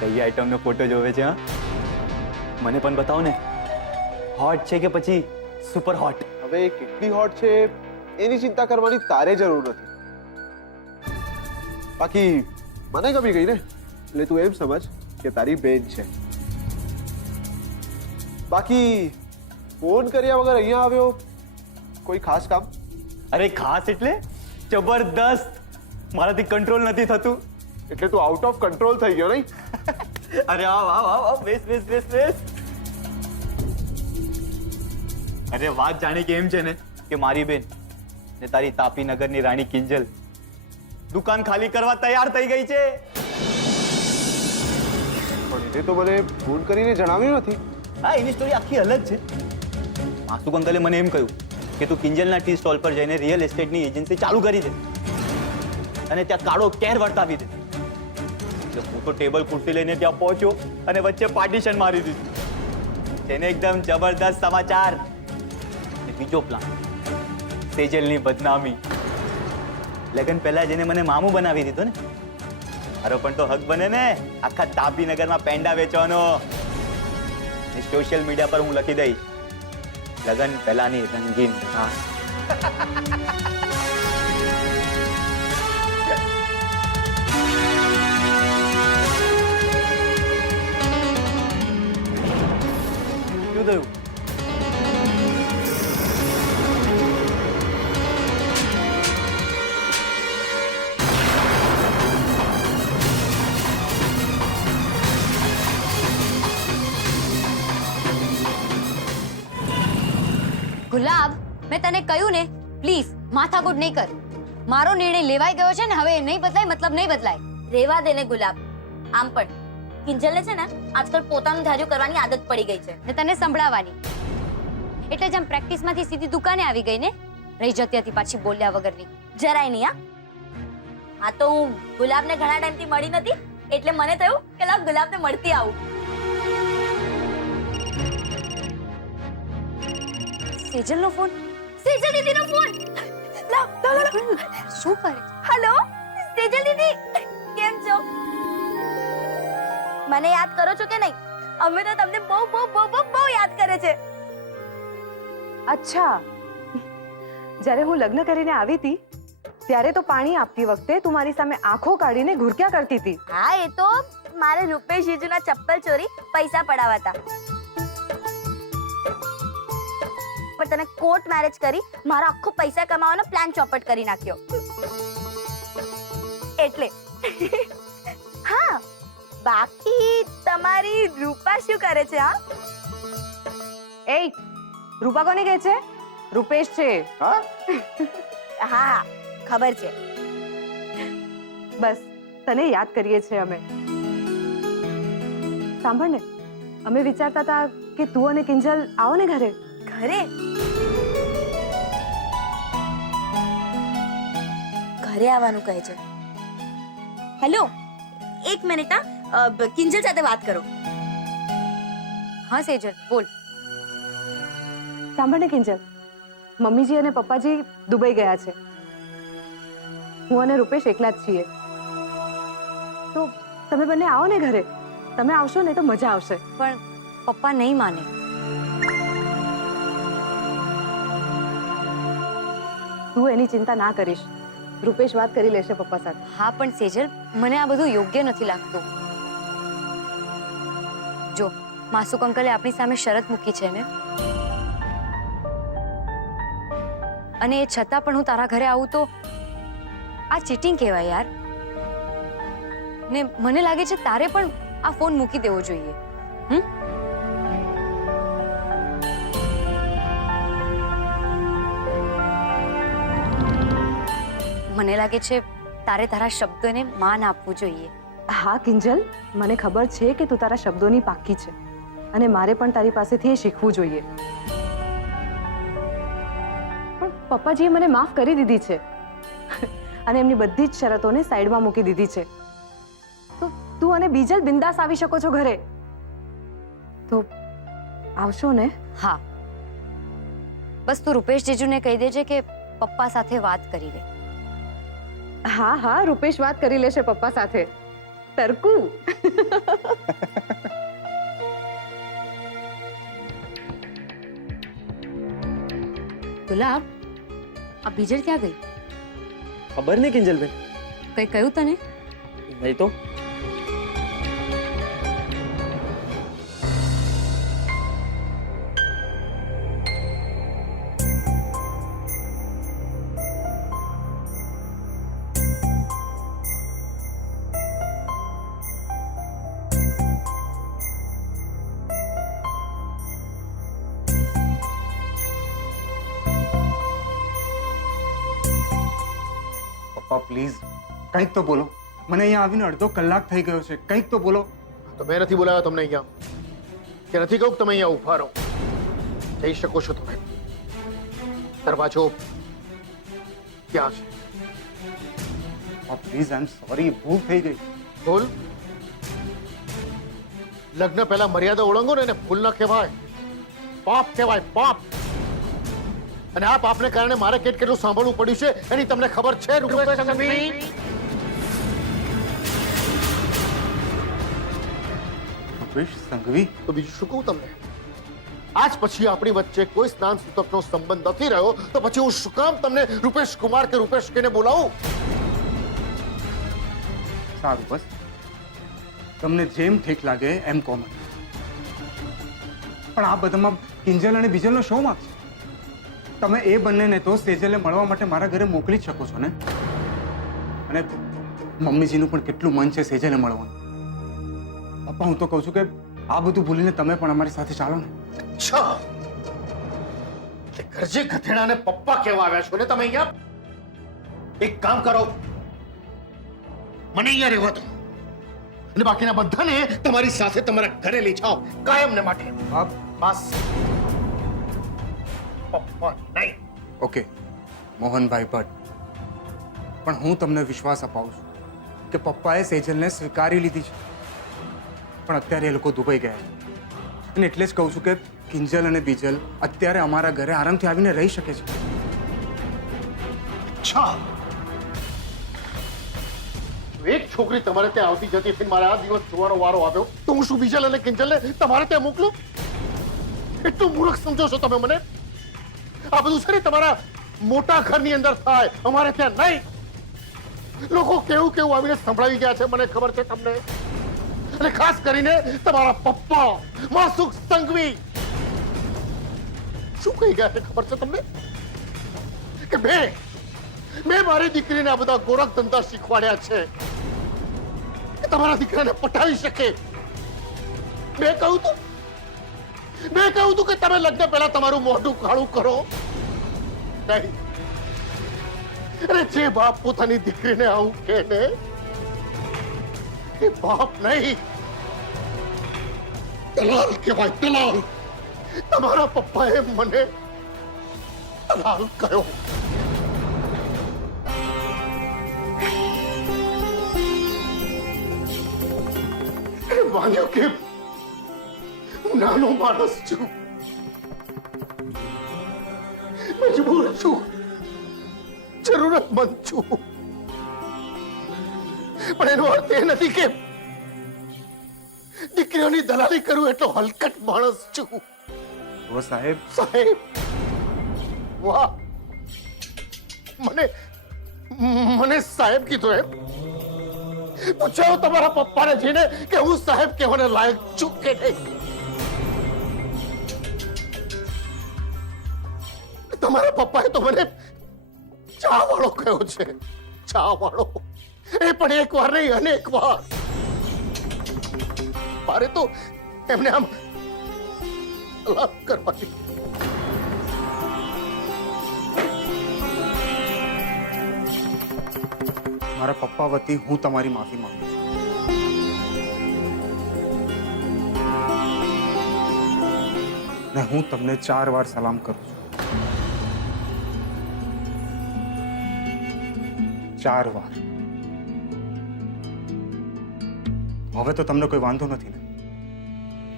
કઈ આઈટમનો ફોટો જોવે છે? હા, મને પણ બતાવો ને. હોટ છે કે પછી સુપર હોટ? હવે એ કેટલી હોટ છે એની ચિંતા કરવાની તારે જરૂર નથી. બાકી મને ગમી ગઈ ને, એટલે તું એમ સમજ કે તારી બેન છે. બાકી ફોન કર્યા વગર અહીંયા આવ્યો, કોઈ ખાસ કામ? અરે ખાસ એટલે જબરદસ્ત. મારાથી કંટ્રોલ નથી થતું. એટલે તું આઉટ ઓફ કંટ્રોલ થઈ ગયો નહીં? અરે આવ આવ આવ આવ, બેસ બેસ બેસ બેસ. અરે વાત જાણી કે એમ છે ને કે મારી બેન ને તારી તાપી નગરની રાણી કિંજલ દુકાન ખાલી કરવા તૈયાર થઈ ગઈ છે. પણ એને તો મને ફોન કરીને જણાવ્યું નથી. હા, એની સ્ટોરી આખી અલગ છે. માસુક અંકલે મને એમ કહ્યું કે તું કિંજલના ટી સ્ટોલ પર જઈને રિયલ એસ્ટેટની એજન્સી ચાલુ કરી દે અને ત્યાં કાળો કેર વર્તાવી દે. એટલે હું તો ટેબલ ખુરશી લઈને ત્યાં પહોંચ્યો અને વચ્ચે પાર્ટીશન મારી દીધું. તેને એકદમ જબરદસ્ત સમાચાર. અને બીજો પ્લાન, સેજલની બદનામી. લગન પહેલા જેને મને મામું બનાવી દીધો ને, મારો પણ તો હક બને ને આખા તાપી નગરમાં પેંડા વેચવાનો. સોશિયલ મીડિયા પર હું લખી દઈશ, લગન પહેલાની રંગીન. હા, શું થયું? ગુલાબ, મેં તને કહ્યું ને, પ્લીઝ માથાકૂટ નહીં કર. મારો નિર્ણય લેવાઈ ગયો છે ને, હવે નહીં બદલાય મતલબ નહીં બદલાય. રેવા દે ને ગુલાબ. આમ પણ કિંજલને છે ને આજકાલ પોતાનું ધાર્યું કરવાની આદત પડી ગઈ છે. ને તને સંભળાવાની. એટલે જેમ પ્રેક્ટિસમાંથી સીધી દુકાને આવી ગઈ ને, રહી જતી હતી પાછી બોલ્યા વગરની. જરાય નહીં. હા તો હું ગુલાબને ઘણા ટાઈમથી મળી નથી, એટલે મને થયું કે લાવ ગુલાબને મળતી આવું. સેજલનો ફોન. સેજલ દીદીનો ફોન. લાવ લાવ લાવ. શું કરે? હેલો સેજલ દીદી, કેમ છો? મને યાદ કરો છો કે નહીં? અમે તો તમને બહુ બહુ બહુ બહુ બહુ યાદ કરે છે. અચ્છા, જ્યારે હું લગ્ન કરીને આવી હતી ત્યારે તો પાણી આપતી વખતે તું મારી સામે આંખો કાઢીને ઘુરક્યા કરતી હતી. હા, એ તો મારે રૂપેશ જીજુના ચપ્પલ ચોરી પૈસા પડાવાતા. પણ તને કોર્ટ મેરેજ કરી મારો આખો પૈસા કમાવાનો પ્લાન ચોપટ કરી નાખ્યો. એટલે હા, બાકી તમારી રૂપા શું કરે છે? હા, એ રૂપા કોને કહે છે? રૂપેશ છે. હા હા હા, ખબર છે. બસ તને યાદ કરીએ છીએ અમે. સાંભળ ને, અમે વિચારતા હતા કે તું અને કિંજલ આવો ને ઘરે. ઘરે? ઘરે આવવાનું કહે છે. હેલો, એક મિનિટ. કિંજલ સાથે વાત કરો. હા સેજલ, બોલ. સાંભળ ને કિંજલ, મમ્મીજી અને પપ્પાજી દુબઈ ગયા છે. હું અને રૂપેશ એકલા જ છીએ. તો તમે બંને આવો ને ઘરે. તમે આવશો ને તો મજા આવશે. પણ પપ્પા નહીં માને. તું એની ચિંતા ના કરીશ. રૂપેશ વાત કરી લેશે પપ્પા સાથે. હા પણ સેજલ, મને આ બધું યોગ્ય નથી લાગતું. જો માસુક અંકલે આપણી સામે શરત મૂકી છે ને, અને એ છતાં પણ હું તારા ઘરે આવું તો આ ચીટિંગ કહેવાય યાર. ને મને લાગે છે તારે પણ આ ફોન મૂકી દેવો જોઈએ. મને લાગે છે તારે તારા શબ્દોને માન આપવું જોઈએ. હા કિંજલ, મને ખબર છે કે તું તારા શબ્દોની પાકી છે અને મારે પણ તારી પાસેથી એ શીખવું જોઈએ. પણ પપ્પાજીએ મને માફ કરી દીધી છે અને એમની બધી જ શરતોને સાઈડમાં મૂકી દીધી છે. તો તું અને બીજલ બિંદાસ આવી શકો છો ઘરે. તો આવશો ને? હા, બસ તું રૂપેશ જીજુને કહી દેજે કે પપ્પા સાથે વાત કરી લે. હા હા, રૂપેશ વાત કરી લેશે પપ્પા સાથે. ટરકુ. ગુલાબ, આ બીજલ ક્યાં ગઈ? ખબર નહીં કિંજલબેન. કઈ કહ્યું તને? નહીં તો. પપ્પા પ્લીઝ કંઈક તો બોલો. મને અહીંયા આવીને અડધો કલાક થઈ ગયો છે, કંઈક તો બોલો. તો મેં નથી બોલાવ્યા તમને અહીંયા, કે નથી કહું કે તમે અહીંયા ઉભા રહો. જઈ શકો છો તમે. દરવાજો ક્યાં છે? પપ્પા પ્લીઝ, આઈ એમ સોરી, ભૂલ થઈ ગઈ. ભૂલ? લગ્ન પહેલા મર્યાદા ઓળંગો ને એને ભૂલ ન કહેવાય, પાપ કહેવાય, પાપ. અને આ પાપને કારણે મારે કેટલું સાંભળવું પડ્યું છે એની તમને ખબર છે રૂપેશ સંઘવી? રૂપેશ સંઘવી? તો બીજું શું કહું તમને? આજ પછી આપણી વચ્ચે કોઈ સ્નાન સૂતકનો સંબંધ નથી રહ્યો, તો પછી હું શું કામ તમને રૂપેશ કુમાર કે રૂપેશ કહીને બોલાવું? સારું, બસ તમને જેમ ઠીક લાગે એમ કહો મને. પણ આ બધામાં કિંજલ અને બીજલનો શો માર્ક છે? તમે એ બંનેને તો સેજલે મળવા માટે મારા ઘરે મોકલી જ શકો છો ને. અને મમ્મીજીનું પણ કેટલું મન છે સેજલે મળવાનું. પપ્પા, હું તો કહું છું કે આ બધું ભૂલીને તમે પણ અમારી સાથે ચાલો ને. અચ્છા, ગરજે ગધેડાને પપ્પા કહેવા આવ્યા છો ને તમે અહીંયા? એક કામ કરો, મને અહીંયા રહેવા દો અને બાકીના બધાને તમારી સાથે તમારા ઘરે લઈ જાઓ, કાયમને માટે. બસ, પપ્પા નહીં. ઓકે મોહનભાઈ ભટ્ટ, પણ હું તમને વિશ્વાસ અપાવું છું કે પપ્પાએ સેજલને સ્વીકારી લીધી છે. પણ અત્યારે એ લોકો દુબઈ ગયા છે, અને એટલે જ કહું છું કે કિંજલ અને બીજલ અત્યારે અમારા ઘરે આરામથી આવીને રહી શકે છે. અચ્છા, એક છોકરી તમારે ત્યાં આવતી જતી હતી, મારે આ દિવસ જોવાનો વારો આવ્યો, તો હું શું બીજલ અને કિંજલને તમારે ત્યાં મોકલું? એટલું મૂર્ખ સમજો છો તમે મને? આ બધું છે ને તમારા મોટા ઘરની અંદર થાય, અમારે ત્યાં નહીં. લોકો કેવું કેવું આવીને સંભળાવી ગયા છે મને ખબર છે તમને. અને ખાસ કરીને તમારા પપ્પા માસુક સંઘવી શું કહી ગયા છે ખબર છે તમને? કે મેં મારી દીકરીને આ બધા ગોરખ ધંધા શીખવાડ્યા છે કે તમારા દીકરાને પટાવી શકે. મેં કહ્યું તું કે તમે લગ્ન પહેલા તમારું મોઢું કાળું કરો. નહીં. અરે જે બાપ પોતાની દીકરીને આવું કહે ને એ બાપ નહીં, દલાલ કહેવાય, દલાલ. તમારા પપ્પાએ મને દલાલ કહ્યો. માન્યો કે હું નાનો માણસ છું, મજબૂર છું, જરૂરતમંદ છું. પણ એનો અર્થ એ નથી કે દીકરીઓની દલાલી કરું એટલો હલકટ માણસ છું. તો સાહેબ, વાહ, મને સાહેબ કીધું એમ? પૂછો તમારા પપ્પાને જઈને કે હું સાહેબ કહેવાને લાયક છું કે નહીં. તમારા પપ્પાએ તો મને ચા વાળો કહ્યો છે, ચા વાળો. એ પણ એક વાર નહીં, અનેક વાર. મારે તો એમને આમ લાભ કરવાની. મારા પપ્પા વતી હું તમારી માફી માંગુ છું. ને હું તમને 4 વાર સલામ કરું છું. 4 વાર. હવે તો તમને કોઈ વાંધો નથી ને?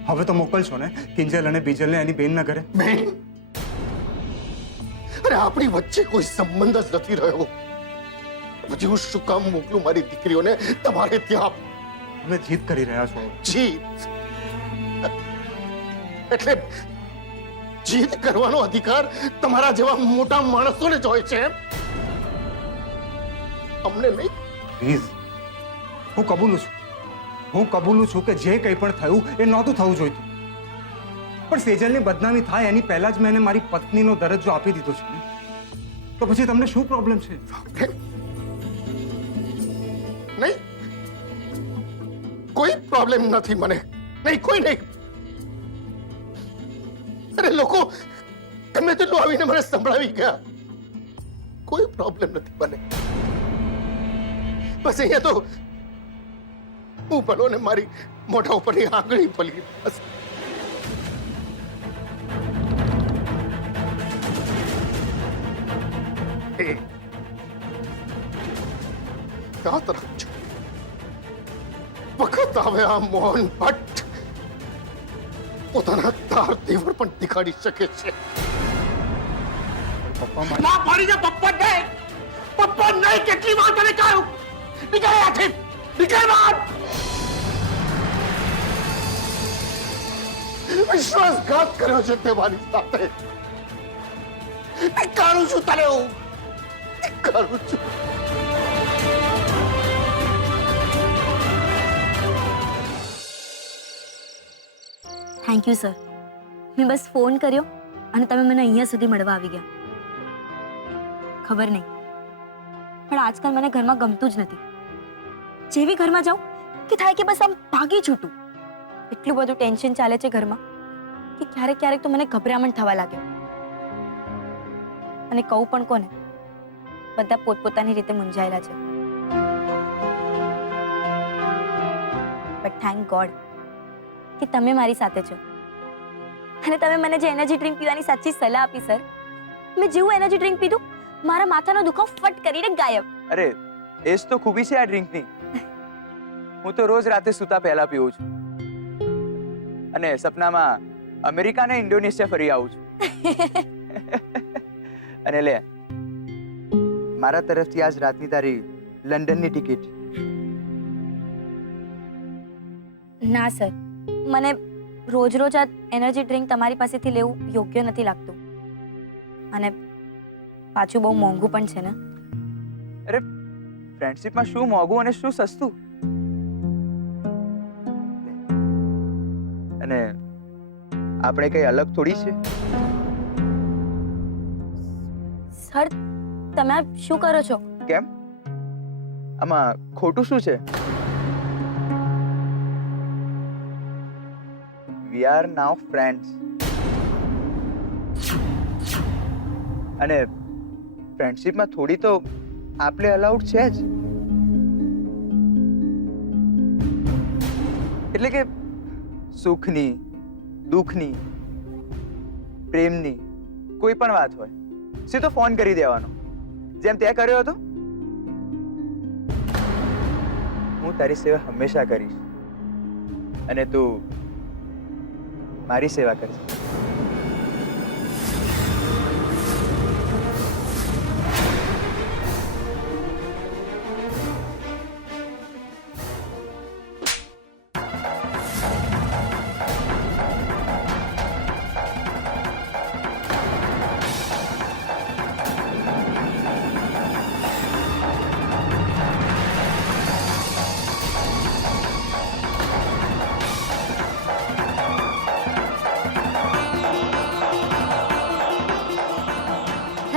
હવે તો મોકલશો ને કિંજલ અને બીજલને એની બેનના ઘરે? બેન? અરે આપણી વચ્ચે કોઈ સંબંધ જ નથી રહ્યો, પછી હું શું કામ મોકલું મારી દીકરીઓને તમારે ત્યાં? તમે જીદ કરી રહ્યા છો. જીત એટલે જીત કરવાનો અધિકાર તમારા જેવા મોટા માણસોને જ હોય છે એમ? અમને નહીં. પ્લીઝ, હું કબૂલું છું કે જે કંઈ પણ થયું એ નહોતું થવું જોઈતું. પણ સેજલની બદનામી થાય એની પહેલા જ મેં એને મારી પત્નીનો દરજ્જો આપી દીધો છે ને. તો પછી તમને શું પ્રોબ્લેમ છે? નહીં, કોઈ પ્રોબ્લેમ નથી મને. નહીં, કોઈ નહીં. અરે લોકો ગમે તેટલું આવીને મને સંભળાવી ગયા. કોઈ પ્રોબ્લેમ નથી મને. બસ અહીંયા તો હું ભલો ને મારી મોઢા ઉપરની આંગળી પલી. બસ ક્યાં તરફ છે? વખત આવે આ મોહન ભટ્ટ પોતાના તાર તેવર પણ દેખાડી શકે છે. પપ્પા મારી ના પાડી દે. પપ્પા નહીં, પપ્પા નહીં. કેટલી વાર તને કહ્યું? નીકળ અહીંયાથી, નીકળ બહાર. વિશ્વાસઘાત કર્યો છે તે મારી સાથે. કાઢું છું તને હું, કાઢું છું. Thank you sir. મેં બસ ફોન કર્યો અને તમે મને અહીંયા સુધી મળવા આવી ગયા. ખબર નહીં, પણ આજકાલ મને ઘરમાં ગમતું જ નથી. જેવી ઘરમાં જાઉં કે થાય કે બસ આમ ભાગી છૂટું. એટલું બધું ટેન્શન ચાલે છે ઘરમાં કે ક્યારેક ક્યારેક તો મને ગભરામણ થવા લાગે. અને કહું પણ કોને, બધા પોતપોતાની રીતે મૂંઝાયેલા છે. બટ થેન્ક ગોડ કે તમે મારી સાથે છો. અને તમે મને જે એનર્જી ડ્રિંક પીવાની સાચી સલાહ આપી સર, મેં જેવું એનર્જી ડ્રિંક પીધું મારા માથાનો દુખાવો ફટ કરીને ગાયબ. અરે એ જ તો ખૂબી છે આ ડ્રિંકની. હું તો રોજ રાતે સૂતા પહેલા પીઉં છું અને સપનામાં અમેરિકા અને ઇન્ડોનેશિયા ફરી આવું છું. અને લે, મારા તરફથી આજ રાતની તારી લંડનની ટિકિટ. ના સર, મને રોજ રોજ આ એનર્જી ડ્રિંક તમારી પાસેથી લેવું યોગ્ય નથી લાગતું. અને પાછું બહુ મોંઘું પણ છે ને. અરે ફ્રેન્ડશિપમાં શું મોંઘું અને શું સસ્તું? અને આપણે કઈ અલગ થોડી છે. સર, તમે આ શું કરો છો? કેમ? આમાં ખોટું શું છે? We are now friends. અને ફ્રેન્ડશિપમાં થોડી તો આપણે અલાઉડ છે જ. એટલે કે સુખની, દુઃખની, પ્રેમની કોઈ પણ વાત હોય સીધો ફોન કરી દેવાનો, જેમ તે કર્યો હતો. હું તારી સેવા હંમેશા કરીશ અને તું મારી સેવા કરશે.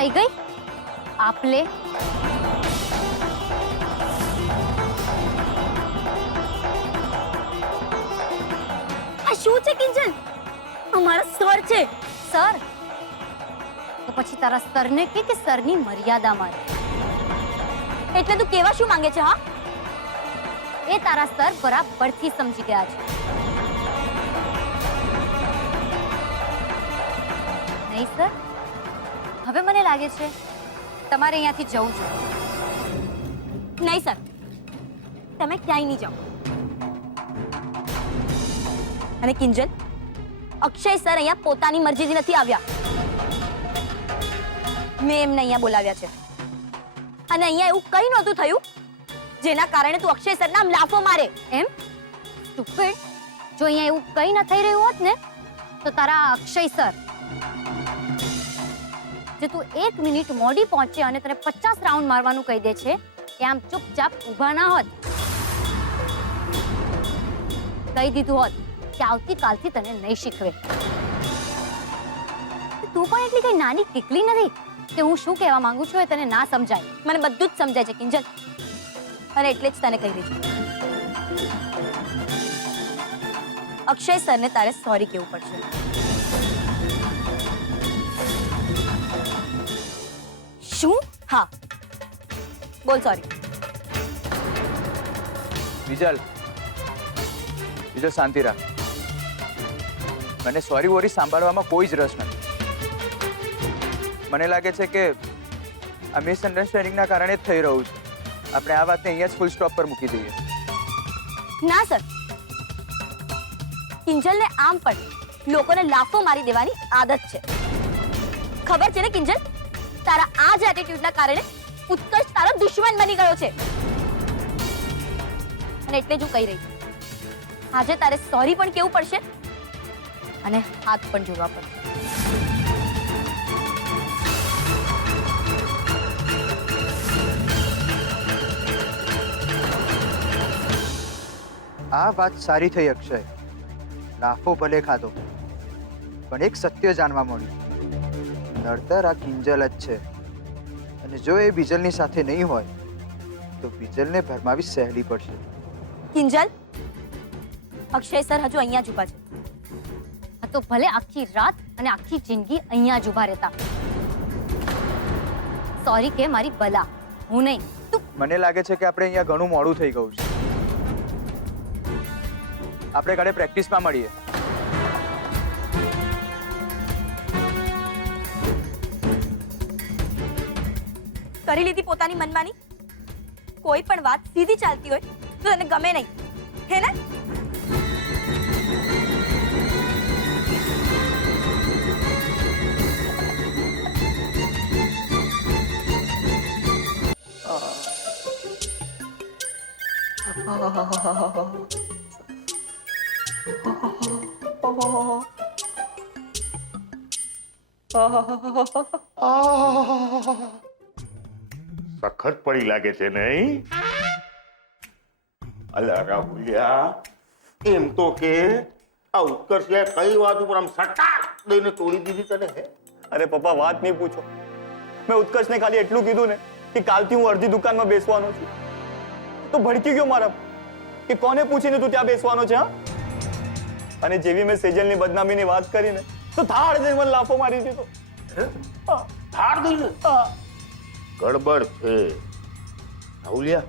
થઈ ગઈ આપલે. આ શું છે કિંજલ? અમારા સર છે. સર તો પછી તારા સરને કે સરની મર્યાદા મારે. એટલે તું કેવા શું માંગે છે? હા, એ તારા સર બરાબરથી સમજી ગયા છે. નહીં સર, હવે મને લાગે છે તમારે અહીંયાથી જવું જોઈએ. નહીં સર, તમે ક્યાંય નહીં જાઓ. અને કિંજલ, અક્ષય સર અહીંયા પોતાની મરજીથી નથી આવ્યા. મેં એમને અહીંયા બોલાવ્યા છે. અને અહીંયા એવું કઈ નહોતું થયું જેના કારણે તું અક્ષય સર નામ લાફો મારે. એમ સ્ટુપિડ, જો અહીંયા એવું કંઈ ન થઈ રહ્યું હોત ને તો તારા અક્ષય સર જે તું 1 મિનિટ મોડી પહોંચે અને તને 50 રાઉન્ડ મારવાનું કહી દે છે એ આમ ચૂપચાપ ઊભા ના હોત. કહી દીધું હોત કે આવતીકાલથી તને નહીં શીખવે. તું પણ એટલી કઈ નાની ટીકલી નથી કે હું શું કહેવા માંગુ છું એ તને ના સમજાય. મને બધું જ સમજાય છે કિંજલ, અને એટલે જ તને કહી રહી છું. અક્ષય સરને તારે સોરી કહેવું પડશે. શું? હા, બોલ સોરી. બીજલ શાંતિ રાખ. મને સોરી વોરી સાંભળવામાં કોઈ જ રસ નથી. મને લાગે છે કે આ મિસઅન્ડરસ્ટેન્ડિંગના કારણે જ થઈ રહ્યું છે. આપણે આ વાતને અહીંયા જ ફૂલ સ્ટોપ પર મૂકી દઈએ. ના સર, કિંજલને આમ પણ લોકોને લાફો મારી દેવાની આદત છે. ખબર છે ને કિંજલ, તારા આ જ એટીટ્યુડના કારણે ઉત્કર્ષ તારો દુશ્મન બની ગયો છે. અને એટલે જ હું કહી રહી છું, આજે તારે સોરી પણ કહેવું પડશે અને હાથ પણ જોડવા પડશે. આ વાત સારી થઈ અક્ષય. લાફો ભલે ખાધો, પણ એક સત્ય જાણવા મળ્યું. નડતર આ કિંજલ જ છે, અને જો એ બીજલની સાથે નહીં હોય તો બીજલને ભરમાવી સહેલી પડશે. કિંજલ, અક્ષય સર હજુ અહીંયા જ ઊભા છે. આ તો ભલે આખી રાત અને આખી જિંદગી અહીંયા જ ઊભા રહેતા. સોરી કે મારી બલા, હું નહીં. મને લાગે છે કે આપણે અહીંયા ઘણું મોડું થઈ ગયું છે. આપણે કાલે પ્રેક્ટિસમાં મળીએ. કરી લીધી પોતાની મનમાની. કોઈ પણ વાત સીધી ચાલતી હોય તો તને ગમે નહીં, હે ને? સખત પડી લાગે છે નહીં? અલા રાહુલિયા, એમ તો કે આ ઉત્કર્ષે કઈ વાત ઉપર આમ સટાક દઈને તોડી દીધી તને? હે અરે પપ્પા, વાત નહીં પૂછો. મેં ઉત્કર્ષને ખાલી એટલું કીધું ને કે કાલથી હું અડધી દુકાનમાં બેસવાનો છું, તો ભડકી ગયો મારા કે કોને પૂછીને તું ત્યાં બેસવાનો છે. હા, અને જેવી મેં સેજલની બદનામીની વાત કરી ને તો થાળ દઈને મને લાફો મારી દીધો. થાળ દઈને? ગડબડ છે રાહુલિયા.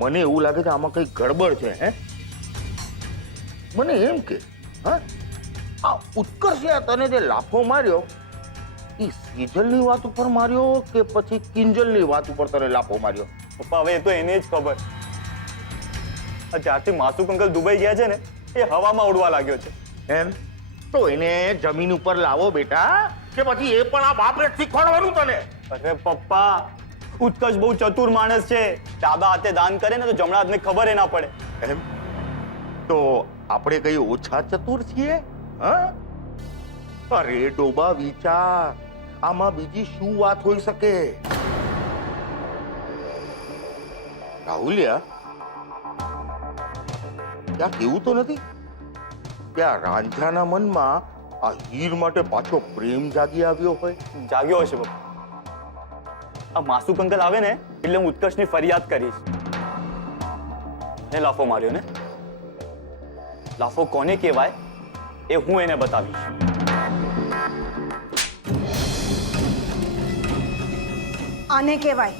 મને એવું લાગે છે આમાં કઈ ગડબડ છે. હે, મને એમ કે હા, આ ઉત્કર્ષે તને જે લાફો માર્યો એ સેજલની વાત ઉપર માર્યો કે પછી કિંજલની વાત ઉપર તને લાફો માર્યો? પપ્પા, હવે એ તો એને જ ખબર. જ્યારથી માસુક અંકલ દુબઈ ગયા છે ને એ હવામાં ઉડવા લાગ્યો છે. એમ તો એને જમીન ઉપર લાવો બેટા, કે પછી એ પણ આ બાપરે શીખવાડવાનું તને? અરે પપ્પા, ઉત્કર્ષ બહુ ચતુર માણસ છે. ડાબા હાથે દાન કરે ને તો જમણા હાથને ખબર એ ના પડે. એમ તો આપણે કઈ ઓછા ચતુર છીએ? હા, અરે ડોબા, વિચાર, આમાં બીજી શું વાત હોઈ શકે? રાહુલિયા, ત્યાં કેવું તો નથી કે આ રાંઝાના મનમાં આ હીર માટે પાછો પ્રેમ જાગી આવ્યો હોય? જાગ્યો હશે પપ્પા. આ માસુક અંકલ આવે ને એટલે હું ઉત્કર્ષની ફરિયાદ કરીશ. ને લાફો માર્યો ને, લાફો કોને કહેવાય એ હું એને બતાવીશ. આને કહેવાય